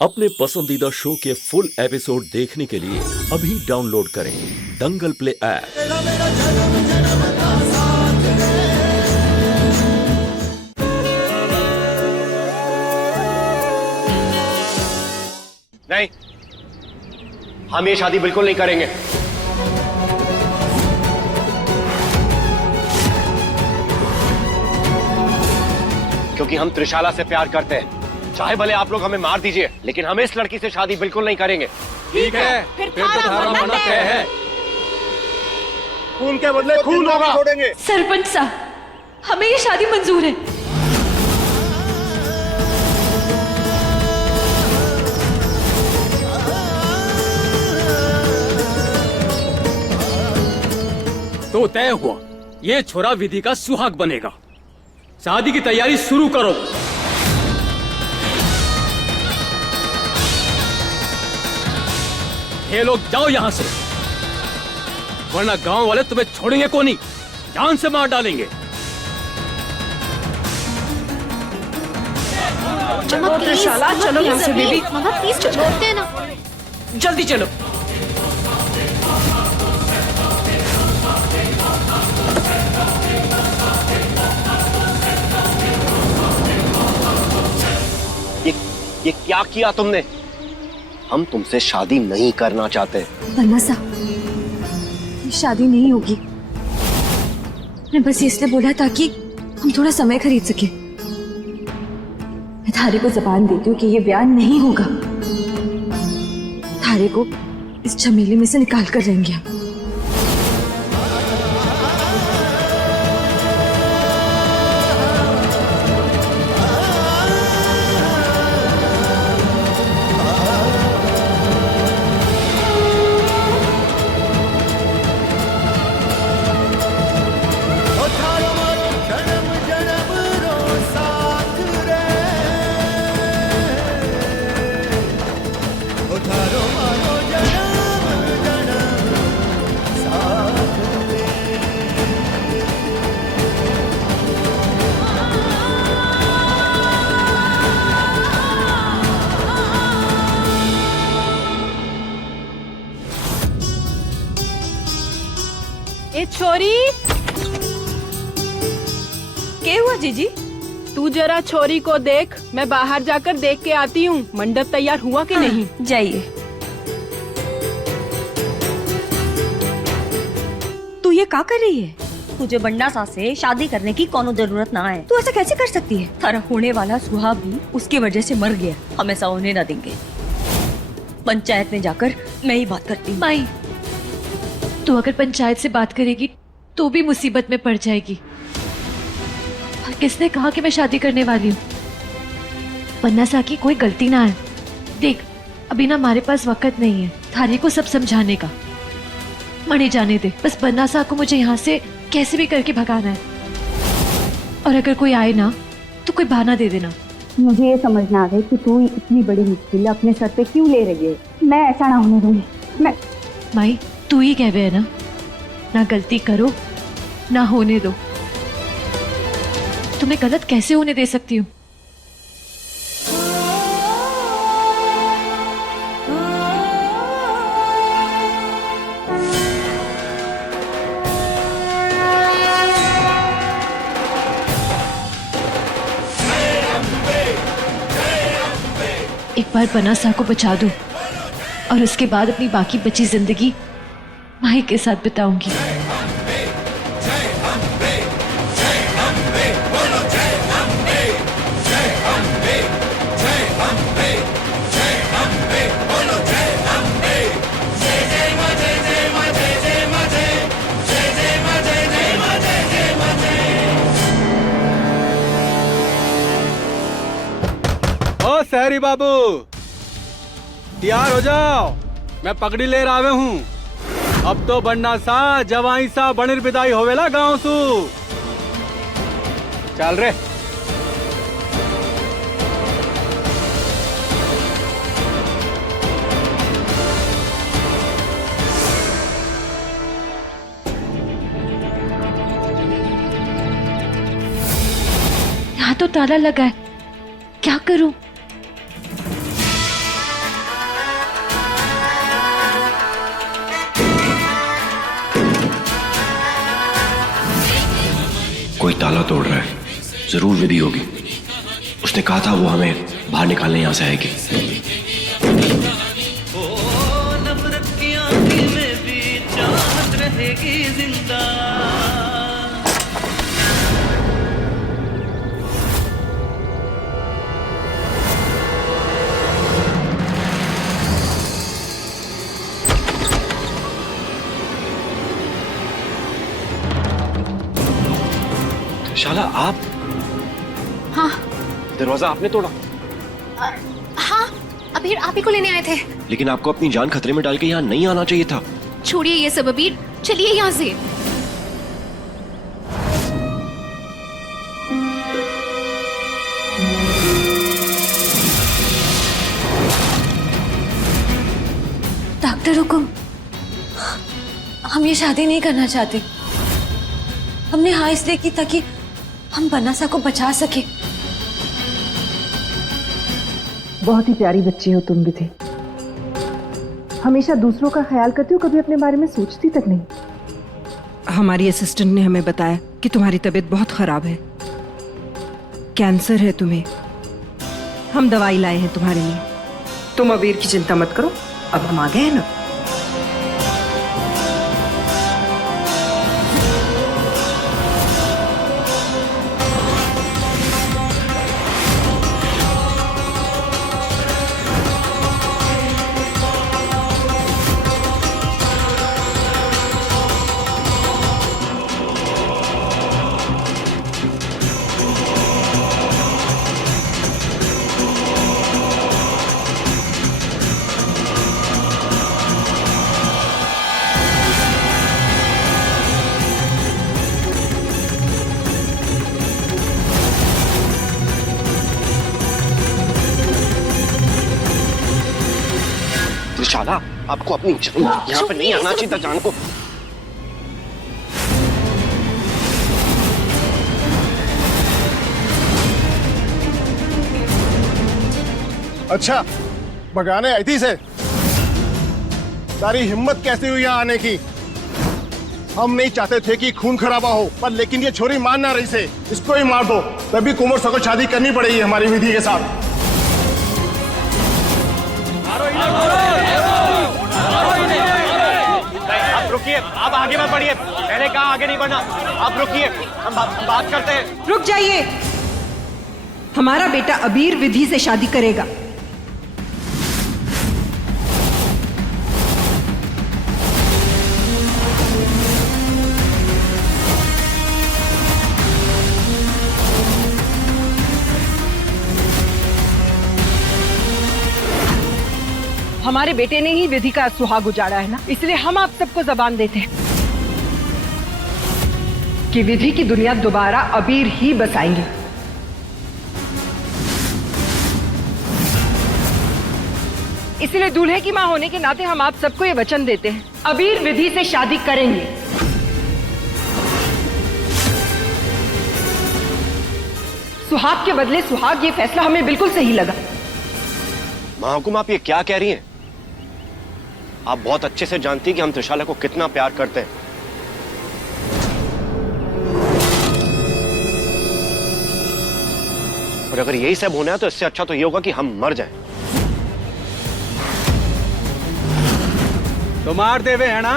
अपने पसंदीदा शो के फुल एपिसोड देखने के लिए अभी डाउनलोड करें दंगल प्ले ऐप। नहीं, हम ये शादी बिल्कुल नहीं करेंगे। क्योंकि हम त्रिशाला से प्यार करते हैं। चाहे भले आप लोग हमें मार दीजिए, लेकिन हम इस लड़की से शादी बिल्कुल नहीं करेंगे। ठीक है, फिर तो धारा मना तय है। खून के बदले खून होगा। छोड़ेंगे। सरपंच साहब, हमें ये शादी मंजूर है। तो तय हुआ, ये छोरा विधि का सुहाग बनेगा। शादी की तैयारी शुरू करो। ये लोग जाओ यहाँ से, वरना गांव वाले तुम्हें छोड़ेंगे को नहीं, जान से मार डालेंगे। चलो त्रिशाला, चलो यहाँ से बेबी। मामा प्लीज छोड़ते हैं ना। जल्दी चलो। ये क्या किया तुमने? हम तुमसे शादी नहीं करना चाहते। बन्ना साहब, ये शादी नहीं होगी। मैं बस इसलिए बोला ताकि हम थोड़ा समय खरीद सके। मैं थारे को जबान देती हूँ कि ये ब्याह नहीं होगा। थारे को इस झमेले में से निकाल कर रहेंगे हम। ए छोरी, क्या हुआ जीजी? तू जरा छोरी को देख। मैं बाहर जाकर देख के आती हूँ मंडप तैयार हुआ कि नहीं। जाइए। तू ये क्या कर रही है? तुझे बन्ना सा से शादी करने की कोनो जरूरत ना है। तू ऐसा कैसे कर सकती है? थारा होने वाला सुहाग भी उसकी वजह से मर गया। हम ऐसा होने ना देंगे। पंचायत में जाकर मैं ही बात करती हूँ। माई, तू अगर पंचायत से बात करेगी तो भी मुसीबत में पड़ जाएगी। और किसने कहा कि मैं शादी करने वाली हूँ? बन्ना सा की कोई गलती ना है। देख, अभी ना हमारे पास वक्त नहीं है थारे को सब समझाने का। मने जाने दे, बस बन्ना सा को मुझे यहाँ से कैसे भी करके भगाना है। और अगर कोई आए ना तो कोई बहाना दे देना। मुझे ये समझना है कि तू इतनी बड़ी मुश्किल अपने सर पे क्यों ले रही है। मैं ऐसा ना होने दूंगी। मैं माई, तू ही कह है ना गलती करो ना होने दो। तुम्हें गलत कैसे होने दे सकती हूँ? एक बार बन्ना सा को बचा दो और उसके बाद अपनी बाकी बची जिंदगी माही के साथ बिताऊंगी। ओ सहरी बाबू, तैयार हो जाओ, मैं पगड़ी ले आवे हूँ। अब तो बन्ना सा जवाई सा बनिर विदाई होवेला गाँव सू। चल रे। यहाँ तो ताला लगा है, क्या करूं? ताला तोड़ रहा है, जरूर विधि होगी। उसने कहा था वो हमें बाहर निकालने यहां से आएगी। शाला आप? हाँ दरवाजा आपने तोड़ा? हाँ, अबीर आप ही को लेने आए थे। लेकिन आपको अपनी जान खतरे में डाल के यहाँ नहीं आना चाहिए था। छोड़िए ये सब अबीर, चलिए यहाँ से। डॉक्टर हुकुम, हम ये शादी नहीं करना चाहते। हमने हाँ इसलिए की ताकि हम बनासा को बचा सके। बहुत ही प्यारी बच्ची हो तुम विधि। हमेशा दूसरों का ख्याल करती हो, कभी अपने बारे में सोचती तक नहीं। हमारी असिस्टेंट ने हमें बताया कि तुम्हारी तबीयत बहुत खराब है, कैंसर है तुम्हें। हम दवाई लाए हैं तुम्हारे लिए। तुम अबीर की चिंता मत करो, अब हम आ गए हैं ना। त्रिशाला, आपको अपनी जान यहाँ पे नहीं आना चाहिए था। जान को अच्छा, भगाने आई थी से? सारी हिम्मत कैसे हुई यहाँ आने की? हम नहीं चाहते थे कि खून खराबा हो, पर लेकिन ये छोरी मान ना रही से। इसको ही मार दो, तभी कुंवर को शादी करनी पड़ेगी हमारी विधि के साथ। आप रुकिए, आप आगे मत बढ़िए। मैंने कहा आगे नहीं बढ़ना। आप रुकिए, हम बात करते हैं। रुक जाइए। हमारा बेटा अबीर विधि से शादी करेगा। हमारे बेटे ने ही विधि का सुहाग उजाड़ा है ना, इसलिए हम आप सबको जबान देते हैं कि विधि की दुनिया दोबारा अबीर ही बसाएंगे। इसलिए दूल्हे की मां होने के नाते हम आप सबको ये वचन देते हैं, अबीर विधि से शादी करेंगे। सुहाग के बदले सुहाग, ये फैसला हमें बिल्कुल सही लगा। महाहुकुम, आप ये क्या कह रही हैं? आप बहुत अच्छे से जानती हैं कि हम त्रिशाला को कितना प्यार करते हैं। और अगर यही सब होना है तो इससे अच्छा तो ये होगा कि हम मर जाएं। तो मार देवे है ना।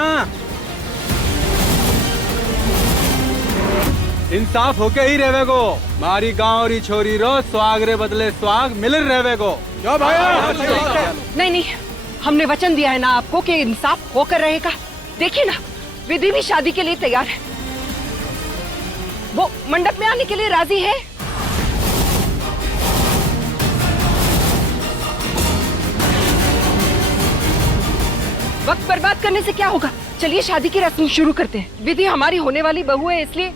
इंसाफ होके ही रहवे गो। मारी गांव री छोरी रो स्वाग रे बदले स्वाग मिल रहवे गो। क्यों भाई? नहीं नहीं, हमने वचन दिया है ना आपको कि इंसाफ होकर रहेगा। देखिए ना, विधि भी शादी के लिए तैयार है। वो मंडप में आने के लिए राजी है। वक्त बर्बाद करने से क्या होगा? चलिए शादी की रस्म शुरू करते हैं। विधि हमारी होने वाली बहू है, इसलिए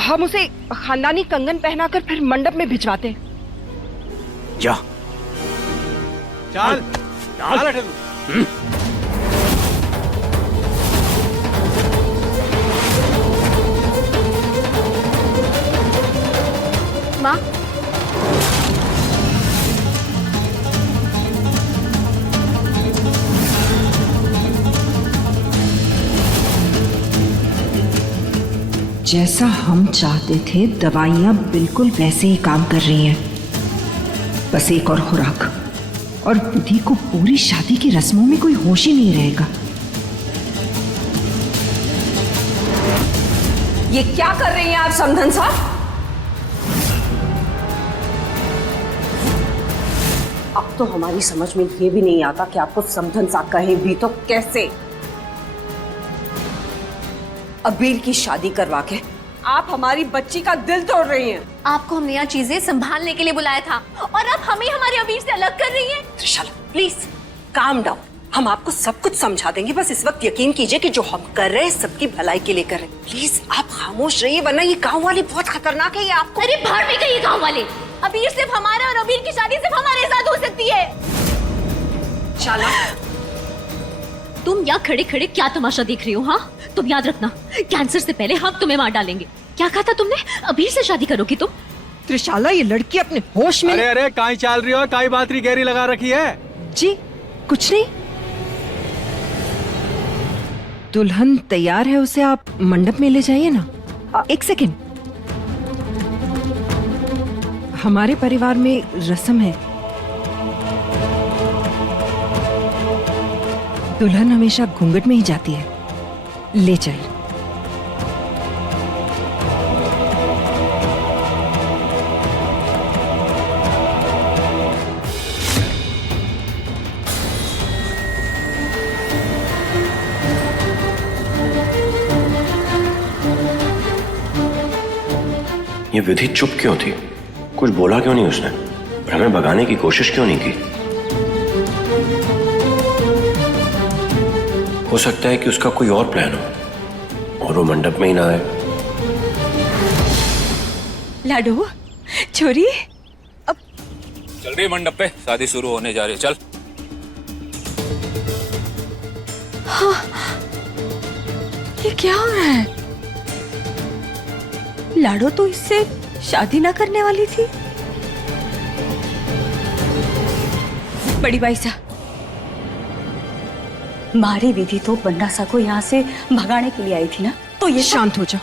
हम उसे खानदानी कंगन पहनाकर फिर मंडप में भिजवाते हैं। जा चल चल। माँ, जैसा हम चाहते थे दवाइयाँ बिल्कुल वैसे ही काम कर रही हैं। बस एक और खुराक और विधि को पूरी शादी की रस्मों में कोई होश ही नहीं रहेगा। ये क्या कर रही हैं आप समधन साहब? अब तो हमारी समझ में ये भी नहीं आता कि आपको समधन साहब कहें भी तो कैसे। अबीर की शादी करवा के आप हमारी बच्ची का दिल तोड़ रही हैं। आपको हमने यहाँ चीजें संभालने के लिए बुलाया था और अब हमें हमारे अबीर से अलग कर रही हैं। त्रिशाला प्लीज काम डाउन, हम आपको सब कुछ समझा देंगे। बस इस वक्त यकीन कीजिए कि जो हम कर रहे हैं सबकी भलाई के लिए कर रहे हैं। प्लीज आप खामोश रहिए, वरना ये गांव वाले बहुत खतरनाक है। ये आपको अरे बाहर भी गई गांव वाले। अबीर सिर्फ हमारा और अबीर की शादी सिर्फ हमारे साथ हो सकती है। शाला तुम यहाँ खड़े खड़े क्या तमाशा देख रही हो? हाँ, तुम याद रखना, कैंसर से पहले हम तुम्हें मार डालेंगे। क्या कहा था तुमने? अबीर से शादी करोगी तुम? त्रिशाला ये लड़की अपने होश में। अरे अरे काई चाल रही हो? काई बातरी गहरी लगा रखी है? जी कुछ नहीं। दुल्हन तैयार है, उसे आप मंडप में ले जाइए ना। एक सेकेंड, हमारे परिवार में रस्म है, दुल्हन हमेशा घूंघट में ही जाती है। ले जाइए। ये विधि चुप क्यों थी? कुछ बोला क्यों नहीं उसने? और हमें भगाने की कोशिश क्यों नहीं की? हो सकता है कि उसका कोई और प्लान हो और वो मंडप में ही ना आए। लाडो छोरी अब चल रही है मंडप पे, शादी शुरू होने जा रही है, चल। हाँ, ये क्या हो रहा है? लाडो तो इससे शादी ना करने वाली थी। बड़ी भाई साहब, मारी विधि तो बंडासा को यहाँ से भगाने के लिए आई थी ना, तो ये शांत हो जाओ।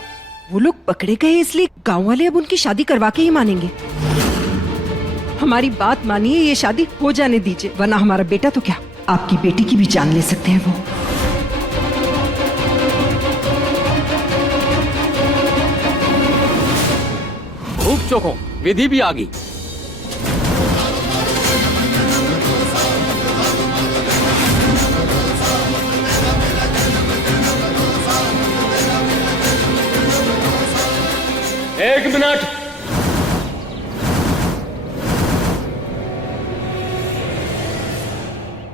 वो लोग पकड़े गए इसलिए गांव वाले अब उनकी शादी करवा के ही मानेंगे। हमारी बात मानिए, ये शादी हो जाने दीजिए, वरना हमारा बेटा तो क्या, आपकी बेटी की भी जान ले सकते हैं वो। भूख चोको, विधि भी आ गई। एक मिनट,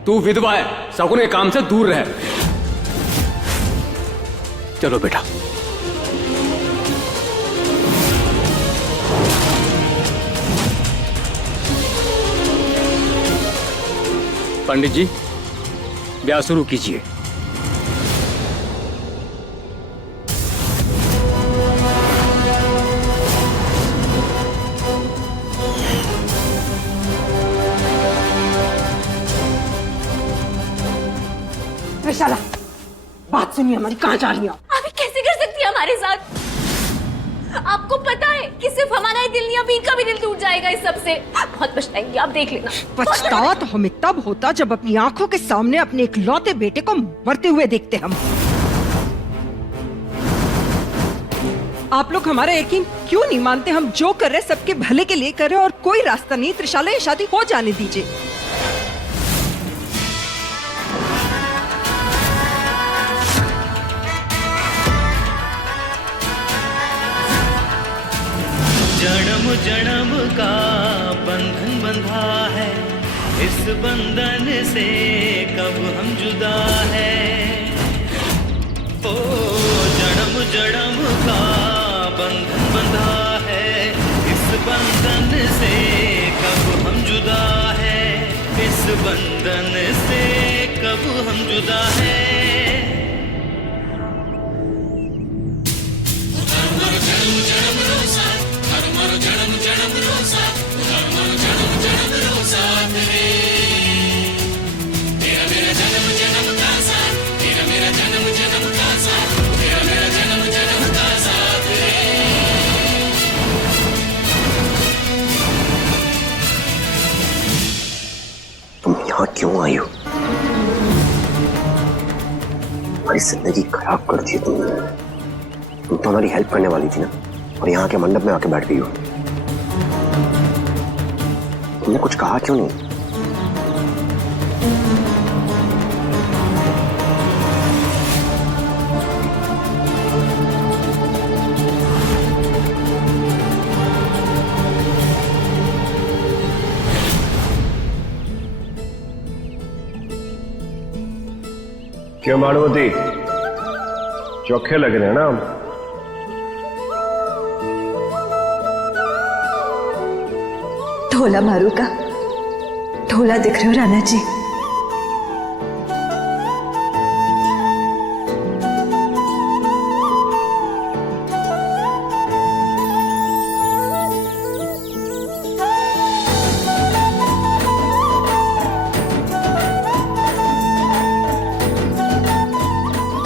तू विधवा है, शगुन के काम से दूर रह। चलो बेटा। पंडित जी, ब्याह शुरू कीजिए। त्रिशाला बात सुनिए हमारी, कहाँ जा रही हो? आप कैसे कर सकती है हमारे साथ? आपको पता है कि सिर्फ हमारा ही दिल नहीं, अबीर का भी दिल टूट जाएगा इस सब से। बहुत पछताएंगे, आप देख लेना। पछतावा तो हमें तब होता जब अपनी आंखों के सामने अपने इकलौते बेटे को मरते हुए देखते हम। आप लोग हमारा यकीन क्यों नहीं मानते? हम जो कर रहे सबके भले के लिए कर रहे और कोई रास्ता नहीं। त्रिशाला, ये शादी हो जाने दीजिए। जन्म जन्म का बंधन बंधा है, इस बंधन से कब हम जुदा है। ओ जन्म जन्म का बंधन बंधा है, इस बंधन से कब हम जुदा है। इस बंधन से कब हम जुदा है। यहाँ क्यों आई हो? हमारी जिंदगी खराब कर दी तुमने। तुम तो हमारी हेल्प करने वाली थी ना, और यहाँ के मंडप में आके बैठ गई हो। तुमने कुछ कहा क्यों नहीं? क्यों मानवती, चौखे लग रहे हैं ना हम? ढोला मारू का ढोला दिख रहे हो राणा जी?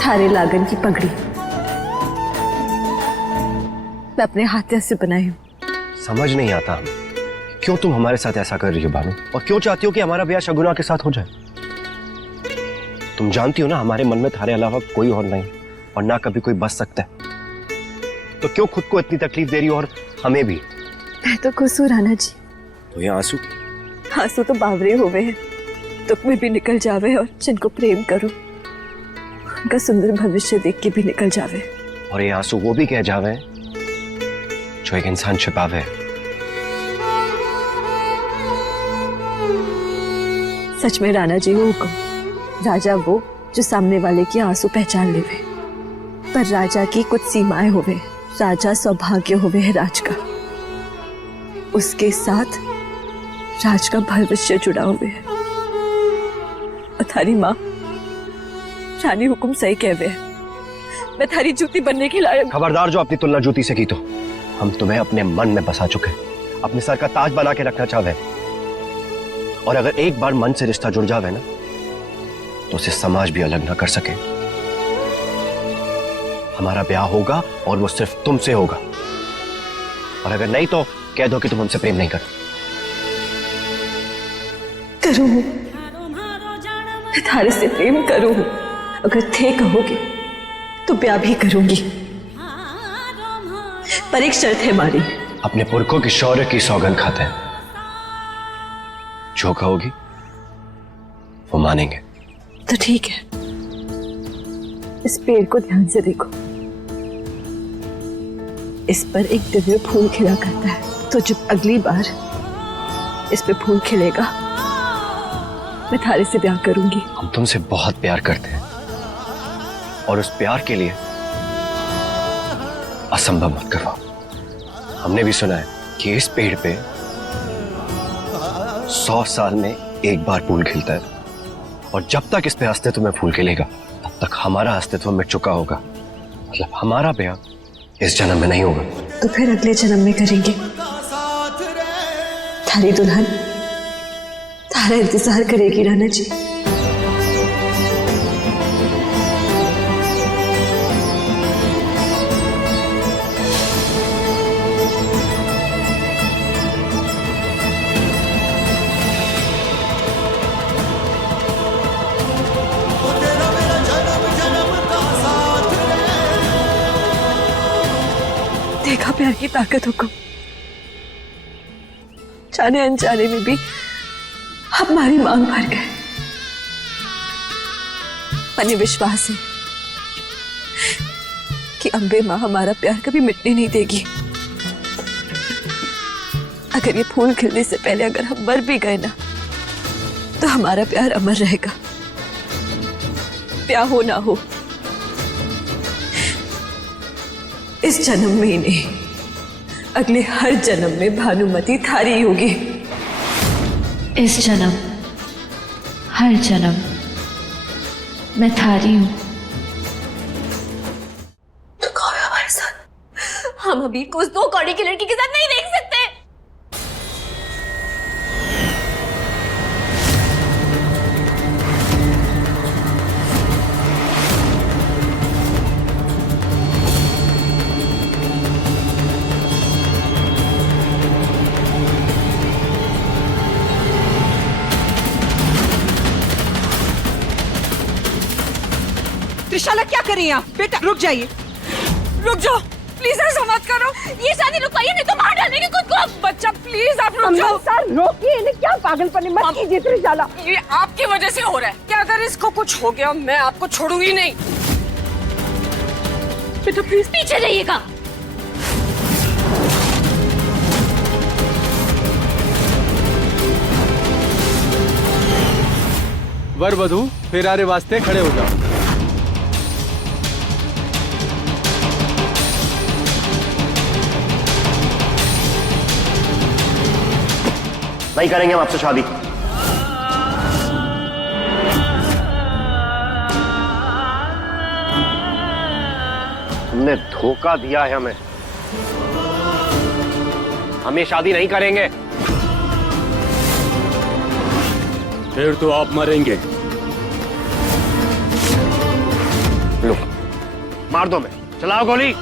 थारे लागन की पगड़ी मैं अपने हाथों से बनाई हूँ। समझ नहीं आता क्यों तुम हमारे साथ ऐसा कर रही हो भानु, और क्यों चाहती हो कि हमारा ब्याह शगुना के साथ हो जाए? तुम जानती हो ना हमारे मन में थारे अलावा कोई और नहीं, और ना कभी कोई बच सकता है। तो क्यों खुद को इतनी तकलीफ दे रही हो, और हमें भी? मैं तो खुश हूँ राणा जी। तो ये आंसू आंसू तो बावरे हो गए हैं, दुख में भी निकल जावे, और जिनको प्रेम करो उनका सुंदर भविष्य देख के भी निकल जावे। और ये आंसू वो भी कह जावे जो एक इंसान छिपावे। सच में राणा जी हो हुक्म, राजा वो जो सामने वाले की आंसू पहचान लेवे, पर राजा की कुछ सीमाएं होवे। राजा सौभाग्य होवे है राज का, उसके साथ राज का भविष्य जुड़ा हुए है। और थारी माँ रानी हुकुम सही कहवे है, मैं थारी जूती बनने के लायक। खबरदार जो अपनी तुलना जूती से की तो हम तुम्हें अपने मन में बसा चुके, अपने सर का ताज बना के रखना चाहे। और अगर एक बार मन से रिश्ता जुड़ जावे ना, तो उसे समाज भी अलग ना कर सके। हमारा ब्याह होगा और वो सिर्फ तुमसे होगा, और अगर नहीं तो कह दो कि तुम हमसे प्रेम नहीं करते। करूँ मैं थारे से प्रेम करूँ, अगर थे कहोगे तो ब्याह भी करूंगी, पर एक शर्त है हमारी। अपने पुरखों की शौर्य की सौगंध खाते हैं, जो कहोगी वो मानेंगे। तो ठीक है, इस पेड़ को ध्यान से देखो, इस पर एक दिव्य फूल खिला करता है, तो जब अगली बार इस पे फूल खिलेगा मैं थारे से ब्याह करूंगी। हम तुमसे बहुत प्यार करते हैं, और उस प्यार के लिए असंभव मत करवाओ। हमने भी सुना है कि इस पेड़ पे 100 साल में एक बार फूल खिलता है, और जब तक इस पे अस्तित्व में फूल खिलेगा तब तक हमारा अस्तित्व मिट चुका होगा। मतलब हमारा ब्याह इस जन्म में नहीं होगा। तो फिर अगले जन्म में करेंगे। थारी दुल्हन तारा इंतजार करेगी राणा जी। देखा प्यार की ताकत हुक्म, जाने अनजाने में भी हमारी मांग भर गए। मने विश्वास है कि अम्बे माँ हमारा प्यार कभी मिटने नहीं देगी। अगर ये फूल खिलने से पहले अगर हम मर भी गए ना, तो हमारा प्यार अमर रहेगा। ब्याह हो ना हो, इस जन्म में ही नहीं, अगले हर जन्म में भानुमति थारी होगी। इस जन्म हर जन्म मैं थारी हूं। तो कहो हमारे साथ, हम अभी को उस 2 कौड़ी की लड़की के साथ नहीं देख सकते। त्रिशाला क्या कर रही हैं आप? बेटा रुक जाइए, रुक जाओ प्लीज, ऐसा मत करो। ये शादी रुकवाइए नहीं तो मार डालेंगे खुद को। बच्चा प्लीज आप रुक जाओ। सर रोकिए इन्हें, क्या पागलपन मत कीजिए त्रिशाला। ये आपकी वजह से हो रहा है। क्या अगर इसको कुछ हो गया मैं आपको छोड़ूंगी नहीं। बेटा प्लीज पीछे जाइएगा। वर वधू फेरारे वास्ते खड़े हो जाओ। नहीं करेंगे हम आपसे शादी। तुमने धोखा दिया है हमें। हम ये शादी नहीं करेंगे। फिर तो आप मरेंगे। लो मार दो, मैं चलाओ गोली।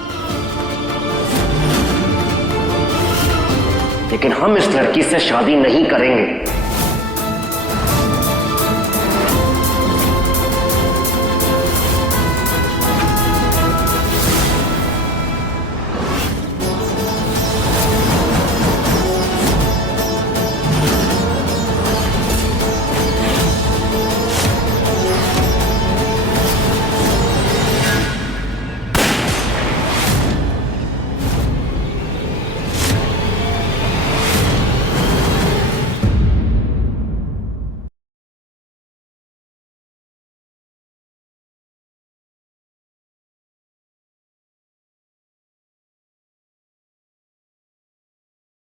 लेकिन हम इस लड़की से शादी नहीं करेंगे।